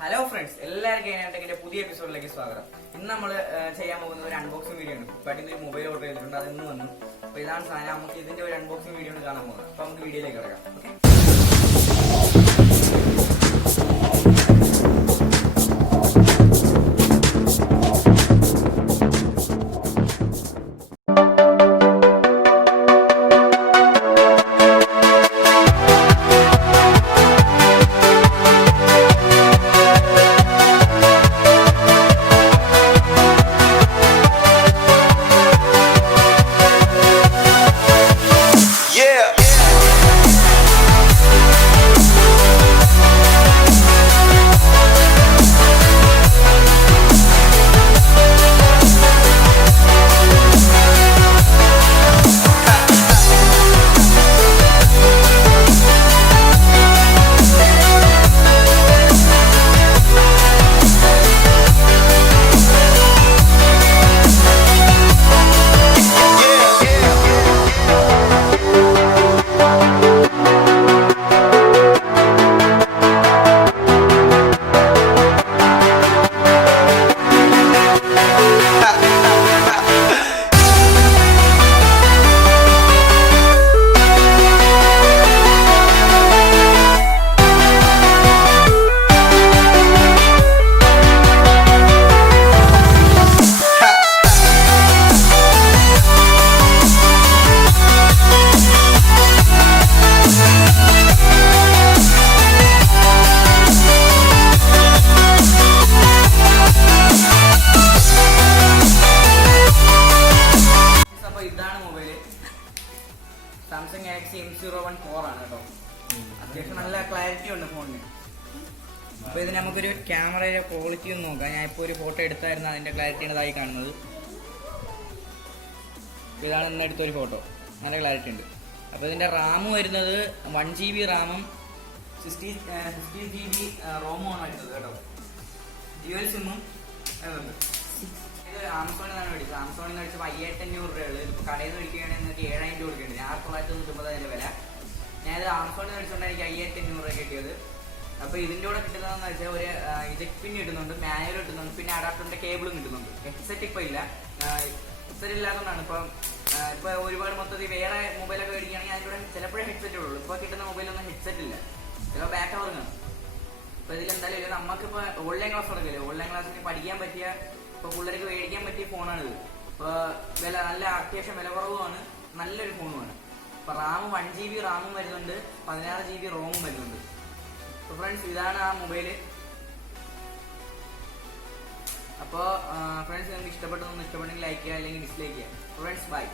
Hello friends, എല്ലാവർക്കും എന്റെ പുതിയ എപ്പിസോഡിലേക്ക് സ്വാഗതം. ഇന്ന് നമ്മൾ ചെയ്യാൻ പോകുന്ന ഒരു അൺബോക്സിംഗ് വീഡിയോ ഉണ്ട്. ഇപ്പൊ അതിന്റെ ഒരു മൊബൈൽ ഓർഡർ ചെയ്തിട്ടുണ്ട്, അത് ഇന്ന് വന്നു. അപ്പൊ ഇതാണ് സാധനം. നമുക്ക് ഇതിന്റെ ഒരു അൺബോക്സിംഗ് വീഡിയോ കാണാൻ പോകുന്നത്. അപ്പൊ നമുക്ക് വീഡിയോയിലേക്ക് കിടക്കാം. ഓക്കെ, സാംസങ് ഗാലക്സി M01 ആണ് കേട്ടോ. അത്യാവശ്യം നല്ല ക്ലാരിറ്റി ഉണ്ട് ഫോണിന്. അപ്പൊ ഇത് നമുക്കൊരു ക്യാമറയുടെ ക്വാളിറ്റി ഒന്ന് നോക്കാം. ഞാൻ ഇപ്പോൾ ഒരു ഫോട്ടോ എടുത്തായിരുന്നു, അതിന്റെ ക്ലാരിറ്റിയാണ് ഇതായി കാണുന്നത്. ഇതാണ് ഇന്ന് എടുത്തൊരു ഫോട്ടോ, നല്ല ക്ലാരിറ്റി ഉണ്ട്. അപ്പോൾ ഇതിന്റെ റാം വരുന്നത് 1 GB റാമും 16 GB റോമുമാണ് വരുന്നത് കേട്ടോ. ഡ്യുവൽ സിമ്മും ആമസോണിൽ നിന്നാണ് മേടിച്ചത്. ആമസോണിൽ നിന്ന് മേടിച്ചപ്പോൾ 5500 രൂപയുള്ളൂ. ഇപ്പോൾ കടയിൽ നിന്ന് മേടിക്കുകയാണെങ്കിൽ നിങ്ങൾക്ക് 7000 രൂപ കൊടുക്കേണ്ടത്. 1999 അതിൻ്റെ വില. ഞാനത് ആമസോണിൽ നിന്ന് മേടിച്ചുകൊണ്ട് എനിക്ക് 5500 രൂപ കിട്ടിയത്. അപ്പോൾ ഇതിൻ്റെ കൂടെ കിട്ടുന്നതെന്ന് വെച്ചാൽ ഒരു ഇജക്ട് പിൻ കിട്ടുന്നുണ്ട്, മാനുവൽ കിട്ടുന്നുണ്ട്, പിന്നെ അഡാപ്റ്ററിൻ്റെ കേബിളും കിട്ടുന്നുണ്ട്. ഹെഡ്സെറ്റ് ഇപ്പോൾ ഇല്ല. ഹെഡ്സെറ്റ് ഇല്ലാത്തതുകൊണ്ടാണ് ഇപ്പോൾ ഒരുപാട് മൊത്തത്തിൽ വേറെ മൊബൈലൊക്കെ മേടിക്കുകയാണെങ്കിൽ അതിൻ്റെ കൂടെ ചിലപ്പോഴേ ഹെഡ്സെറ്റ് ഉള്ളൂ. ഇപ്പോൾ കിട്ടുന്ന മൊബൈലൊന്നും ഹെഡ്സെറ്റ് ഇല്ല, ചിലപ്പോൾ ബാക്ക് കവറിങ്ങാണ്. അപ്പോൾ ഇതിലെന്തായാലും ഇല്ല. നമുക്കിപ്പോൾ ഓൺലൈൻ ക്ലാസ് തുടങ്ങില്ലേ, ഓൺലൈൻ ക്ലാസ്സിന് പഠിക്കാൻ പറ്റിയ, ഇപ്പോൾ പിള്ളേർക്ക് മേടിക്കാൻ പറ്റിയ ഫോണാണിത്. ഇപ്പോൾ നല്ല അത്യാവശ്യം വില കുറവുമാണ്, നല്ലൊരു ഫോണുമാണ്. ഇപ്പോൾ റാം 1 GB റാമും വരുന്നുണ്ട്, 16 GB റോമും വരുന്നുണ്ട്. അപ്പോൾ ഫ്രണ്ട്സ്, ഇതാണ് ആ മൊബൈല്. അപ്പോൾ ഫ്രണ്ട്സ്, നിങ്ങൾക്ക് ഇഷ്ടപ്പെട്ടെങ്കിൽ ലൈക്ക് ചെയ്യുക, അല്ലെങ്കിൽ ഡിസ്ലൈക്ക് ചെയ്യുക. Friends, by.